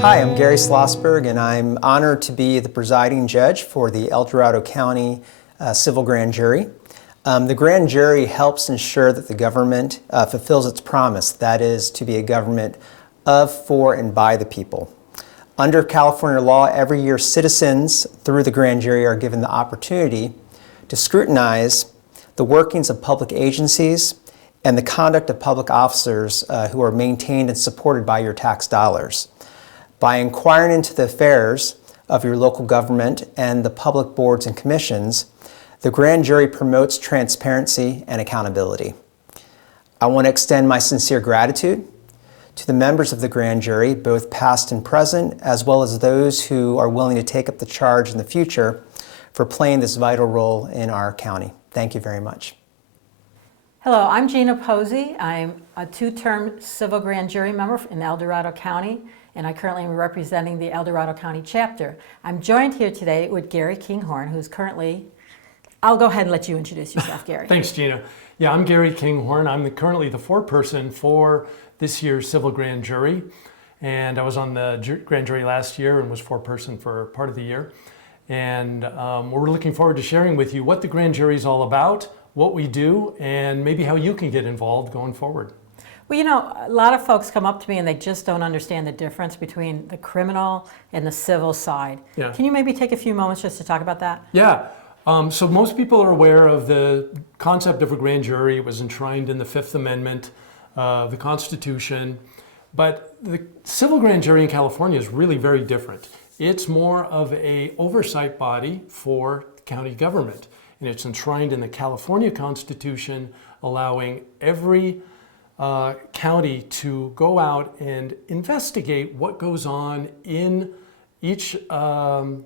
Hi, I'm Gary Schlossberg, and I'm honored to be the presiding judge for the El Dorado County Civil Grand Jury. The grand jury helps ensure that the government fulfills its promise, that is, to be a government of, for, and by the people. Under California law, every year citizens through the grand jury are given the opportunity to scrutinize the workings of public agencies and the conduct of public officers who are maintained and supported by your tax dollars. By inquiring into the affairs of your local government and the public boards and commissions, the grand jury promotes transparency and accountability. I want to extend my sincere gratitude to the members of the grand jury, both past and present, as well as those who are willing to take up the charge in the future for playing this vital role in our county. Thank you very much. Hello, I'm Gina Posey. I'm a two-term civil grand jury member in El Dorado County, and I currently am representing the El Dorado County chapter. I'm joined here today with Gary Kinghorn, who's currently, I'll go ahead and let you introduce yourself, Gary. Thanks, Gina. Yeah, I'm Gary Kinghorn. I'm currently the foreperson for this year's civil grand jury, and I was on the grand jury last year and was foreperson for part of the year. And we're looking forward to sharing with you what the grand jury is all about, what we do, and maybe how you can get involved going forward. Well, you know, a lot of folks come up to me and they just don't understand the difference between the criminal and the civil side. Yeah. Can you maybe take a few moments just to talk about that? Yeah. So most people are aware of the concept of a grand jury. It was enshrined in the Fifth Amendment of the Constitution. But the civil grand jury in California is really very different. It's more of an oversight body for county government. And it's enshrined in the California Constitution, allowing every county to go out and investigate what goes on in each county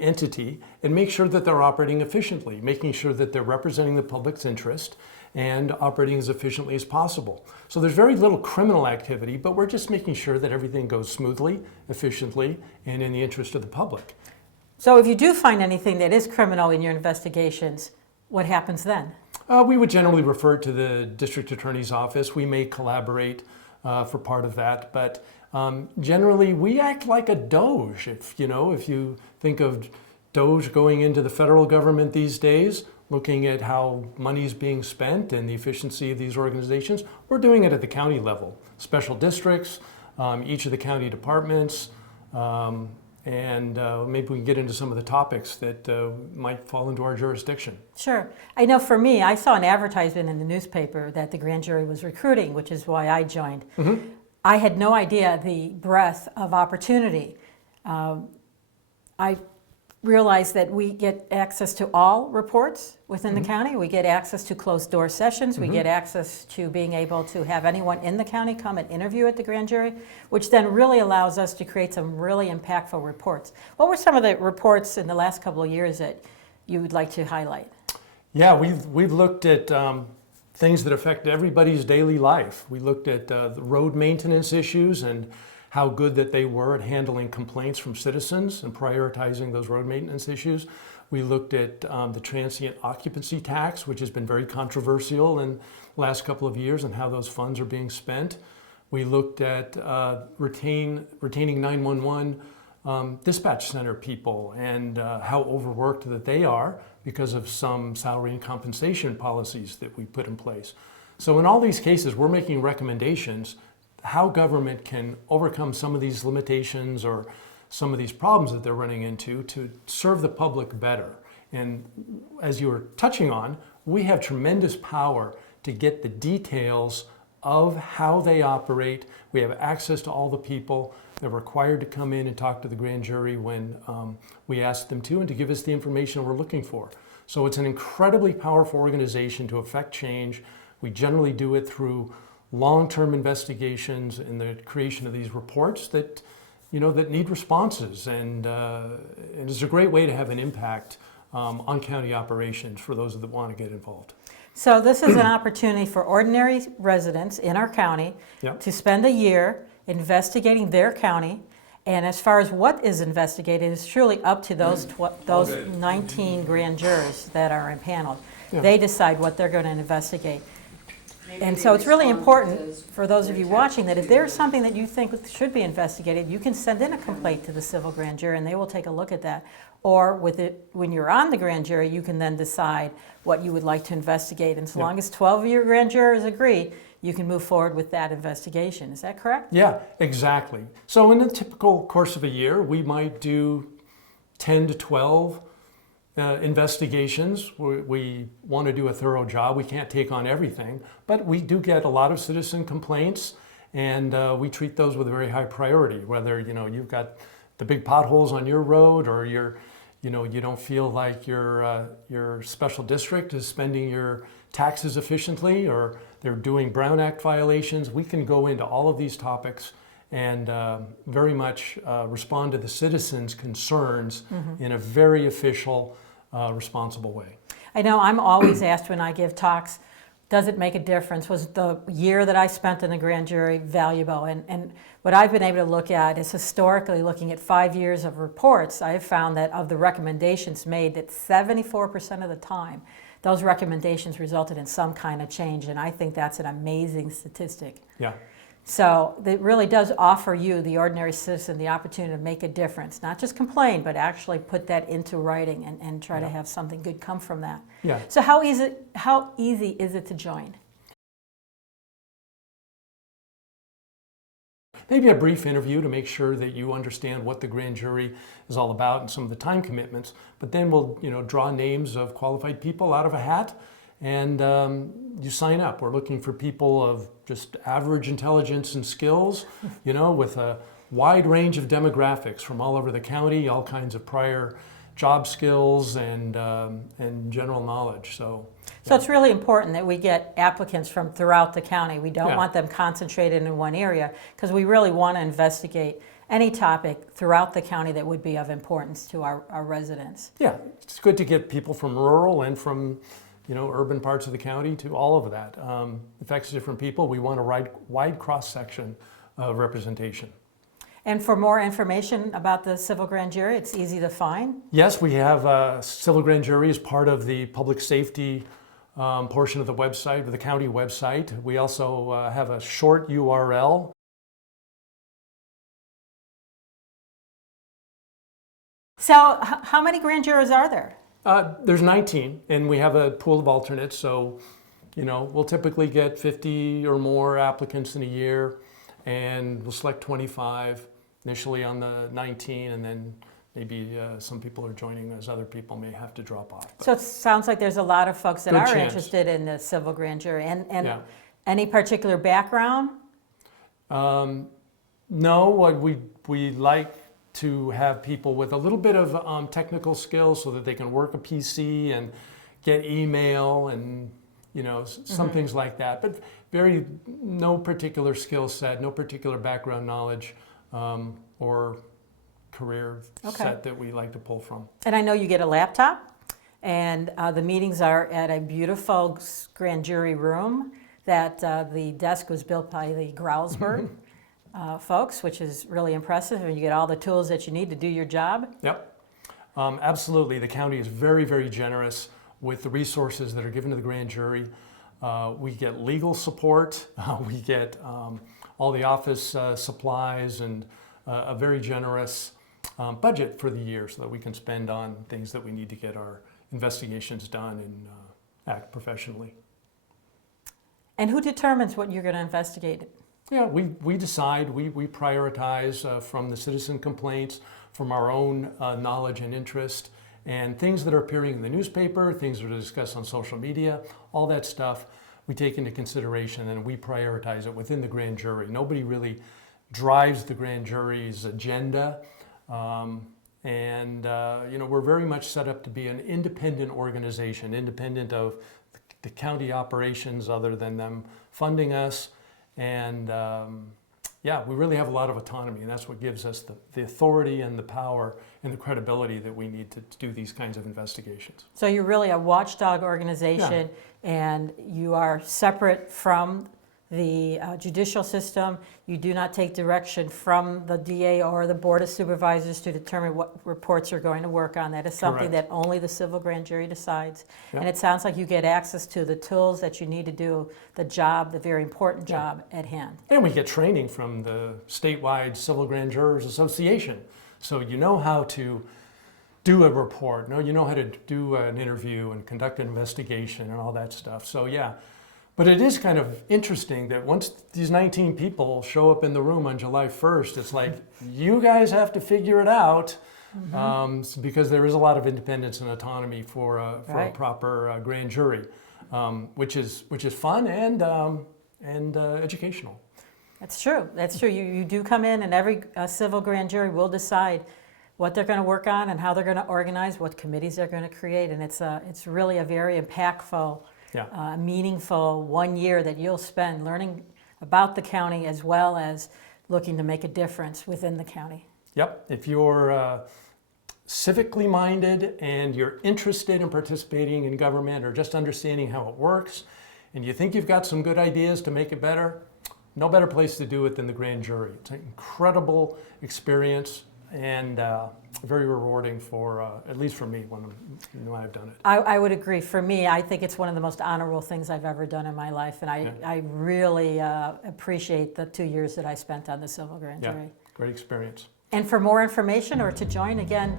entity and make sure that they're operating efficiently, making sure that they're representing the public's interest and operating as efficiently as possible. So there's very little criminal activity, but we're just making sure that everything goes smoothly, efficiently, and in the interest of the public. So if you do find anything that is criminal in your investigations, what happens then? We would generally refer it to the district attorney's office. We may collaborate for part of that, but generally we act like a Doge. If you think of Doge going into the federal government these days, looking at how money is being spent and the efficiency of these organizations, we're doing it at the county level. Special districts, each of the county departments, and maybe we can get into some of the topics that might fall into our jurisdiction. Sure. I know for me, I saw an advertisement in the newspaper that the grand jury was recruiting, which is why I joined. Mm-hmm. I had no idea the breadth of opportunity. I realized that we get access to all reports within the county. We get access to closed-door sessions. We get access to being able to have anyone in the county come and interview at the grand jury, which then really allows us to create some really impactful reports. What were some of the reports in the last couple of years that you would like to highlight? Yeah, we've looked at things that affect everybody's daily life. We looked at the road maintenance issues and how good that they were at handling complaints from citizens and prioritizing those road maintenance issues. We looked at the transient occupancy tax, which has been very controversial in the last couple of years, and how those funds are being spent. We looked at retaining 911 dispatch center people and how overworked that they are because of some salary and compensation policies that we put in place. So in all these cases, we're making recommendations how government can overcome some of these limitations or some of these problems that they're running into to serve the public better. And as you were touching on, we have tremendous power to get the details of how they operate. We have access to all the people. They're required to come in and talk to the grand jury when we ask them to, and to give us the information we're looking for. So it's an incredibly powerful organization to affect change. We generally do it through long-term investigations and the creation of these reports that need responses, and it's a great way to have an impact on county operations for those that want to get involved. So this is an opportunity for ordinary residents in our county to spend a year investigating their county, and as far as what is investigated, it's truly up to those 19 grand jurors that are impaneled. They decide what they're going to investigate. And so it's really important for those of you watching that if there's something that you think should be investigated, you can send in a complaint to the civil grand jury and they will take a look at that. Or with it, when you're on the grand jury, you can then decide what you would like to investigate. And so long as 12 of your grand jurors agree, you can move forward with that investigation. Is that correct? Yeah, exactly. So in the typical course of a year, we might do 10 to 12 investigations. We want to do a thorough job. We can't take on everything, but we do get a lot of citizen complaints, and we treat those with a very high priority. Whether you've got the big potholes on your road, or you don't feel like your special district is spending your taxes efficiently, or they're doing Brown Act violations. We can go into all of these topics and very much respond to the citizens' concerns in a very official, responsible way. I know I'm always asked when I give talks, does it make a difference? Was the year that I spent in the grand jury valuable? And what I've been able to look at is historically looking at 5 years of reports, I have found that of the recommendations made, that 74% of the time, those recommendations resulted in some kind of change, and I think that's an amazing statistic. Yeah. So it really does offer you, the ordinary citizen, the opportunity to make a difference. Not just complain, but actually put that into writing and try to have something good come from that. Yeah. So how easy is it to join? Maybe a brief interview to make sure that you understand what the grand jury is all about and some of the time commitments. But then we'll draw names of qualified people out of a hat, and you sign up. We're looking for people of just average intelligence and skills, with a wide range of demographics from all over the county, all kinds of prior job skills and general knowledge. So it's really important that we get applicants from throughout the county. We don't Yeah. want them concentrated in one area, because we really want to investigate any topic throughout the county that would be of importance to our residents. yeah, it's good to get people from rural and from urban parts of the county to all of that. Affects different people. We want a wide cross-section of representation. And for more information about the civil grand jury, it's easy to find. Yes, we have civil grand jury as part of the public safety portion of the website, of the county website. We also have a short URL. So how many grand jurors are there? There's 19, and we have a pool of alternates, so we'll typically get 50 or more applicants in a year, and we'll select 25 initially on the 19, and then maybe some people are joining as other people may have to drop off. So it sounds like there's a lot of folks that Good are chance. interested in the civil grand jury. And Yeah. any particular background? No, what we like to have people with a little bit of technical skills so that they can work a PC and get email and some things like that. But no particular skill set, no particular background knowledge or career set that we like to pull from. And I know you get a laptop, and the meetings are at a beautiful grand jury room that the desk was built by the Growlsburg folks, which is really impressive, and you get all the tools that you need to do your job. Yep, absolutely. The county is very, very generous with the resources that are given to the grand jury. We get legal support, we get all the office supplies, and a very generous budget for the year so that we can spend on things that we need to get our investigations done and act professionally. And who determines what you're going to investigate? Yeah, we decide, we prioritize from the citizen complaints, from our own knowledge and interest, and things that are appearing in the newspaper, things that are discussed on social media, all that stuff we take into consideration, and we prioritize it within the grand jury. Nobody really drives the grand jury's agenda, we're very much set up to be an independent organization, independent of the county operations other than them funding us. And we really have a lot of autonomy, and that's what gives us the authority and the power and the credibility that we need to do these kinds of investigations. So you're really a watchdog organization, and you are separate from the judicial system. You do not take direction from the DA or the Board of Supervisors to determine what reports you're going to work on. That is something Correct. that only the civil grand jury decides. Yeah. And it sounds like you get access to the tools that you need to do the job, the very important job at hand. And we get training from the statewide Civil Grand Jurors Association. So you know how to do a report, you know how to do an interview and conduct an investigation and all that stuff. So yeah, but it is kind of interesting that once these 19 people show up in the room on July 1st, it's like, you guys have to figure it out, because there is a lot of independence and autonomy for a Right. proper grand jury, which is fun and educational. That's true. That's true. You do come in, and every civil grand jury will decide what they're going to work on and how they're going to organize, what committees they're going to create, and it's really a very impactful, Yeah. meaningful 1 year that you'll spend learning about the county as well as looking to make a difference within the county. Yep. If you're civically minded and you're interested in participating in government or just understanding how it works, and you think you've got some good ideas to make it better, no better place to do it than the grand jury. It's an incredible experience and very rewarding for, at least for me, when I've done it. I would agree. For me, I think it's one of the most honorable things I've ever done in my life, and I really appreciate the 2 years that I spent on the civil grand Yeah, jury. great experience. And for more information or to join, again,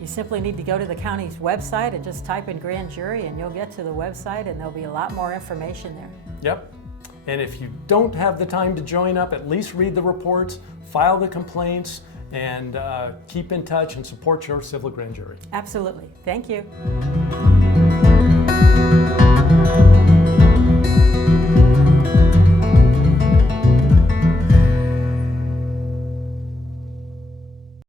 you simply need to go to the county's website and just type in grand jury, and you'll get to the website, and there'll be a lot more information there. Yep. And if you don't have the time to join up, at least read the reports, file the complaints, and keep in touch and support your civil grand jury. Absolutely. Thank you.